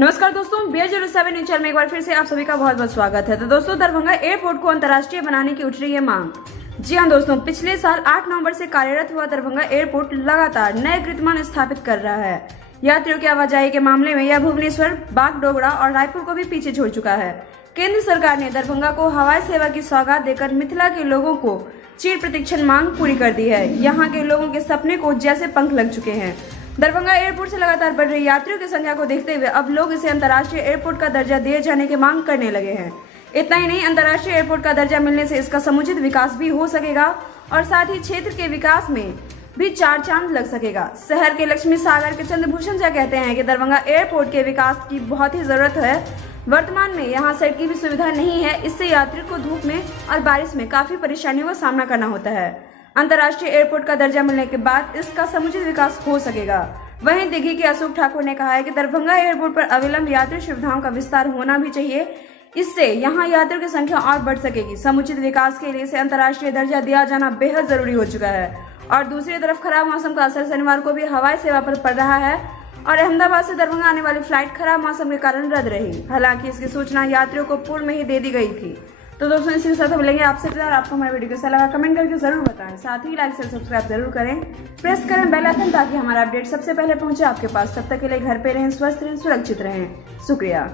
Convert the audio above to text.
नमस्कार दोस्तों, BR07 news channel में एक बार फिर से आप सभी का बहुत बहुत स्वागत है। तो दोस्तों, दरभंगा एयरपोर्ट को अंतर्राष्ट्रीय बनाने की उठ रही है मांग। जी हां दोस्तों, पिछले साल 8 नवंबर से कार्यरत हुआ दरभंगा एयरपोर्ट लगातार नए कीर्तिमान स्थापित कर रहा है। यात्रियों की आवाजाही के मामले में यह भुवनेश्वर, बागडोगरा और रायपुर को भी पीछे छोड़ चुका है। केंद्र सरकार ने दरभंगा को हवाई सेवा की सौगात देकर मिथिला के लोगों को चिर प्रतीक्षित मांग पूरी कर दी है। यहाँ के लोगों के सपने को जैसे पंख लग चुके हैं। दरभंगा एयरपोर्ट से लगातार बढ़ रही यात्रियों की संख्या को देखते हुए अब लोग इसे अंतर्राष्ट्रीय एयरपोर्ट का दर्जा दिए जाने की मांग करने लगे हैं। इतना ही नहीं, अंतर्राष्ट्रीय एयरपोर्ट का दर्जा मिलने से इसका समुचित विकास भी हो सकेगा और साथ ही क्षेत्र के विकास में भी चार चांद लग सकेगा। शहर के लक्ष्मी सागर के चंद्रभूषण झा कहते हैं कि दरभंगा एयरपोर्ट के विकास की बहुत ही जरूरत है। वर्तमान में यहाँ सड़क की भी सुविधा नहीं है, इससे यात्रियों को धूप में और बारिश में काफी परेशानियों का सामना करना होता है। अंतर्राष्ट्रीय एयरपोर्ट का दर्जा मिलने के बाद इसका समुचित विकास हो सकेगा। वहीं दिघी के अशोक ठाकुर ने कहा है कि दरभंगा एयरपोर्ट पर अविलंब यात्री सुविधाओं का विस्तार होना भी चाहिए, इससे यहाँ यात्रियों की संख्या और बढ़ सकेगी। समुचित विकास के लिए इसे अंतर्राष्ट्रीय दर्जा दिया जाना बेहद जरूरी हो चुका है। और दूसरी तरफ खराब मौसम का असर शनिवार को भी हवाई सेवा पर पड़ रहा है और अहमदाबाद से दरभंगा आने वाली फ्लाइट खराब मौसम के कारण रद्द रही। हालांकि इसकी सूचना यात्रियों को पूर्व में ही दे दी गई थी। तो दोस्तों, इसी के साथ मिलेंगे आपसे और आपको हमारे वीडियो कैसा लगा कमेंट करके जरूर बताएं। साथ ही लाइक से सब्सक्राइब जरूर करें, प्रेस करें बेल आइकन ताकि हमारा अपडेट सबसे पहले पहुंचे आपके पास। तब तक के लिए घर पे रहें, स्वस्थ रहें, सुरक्षित रहें। शुक्रिया।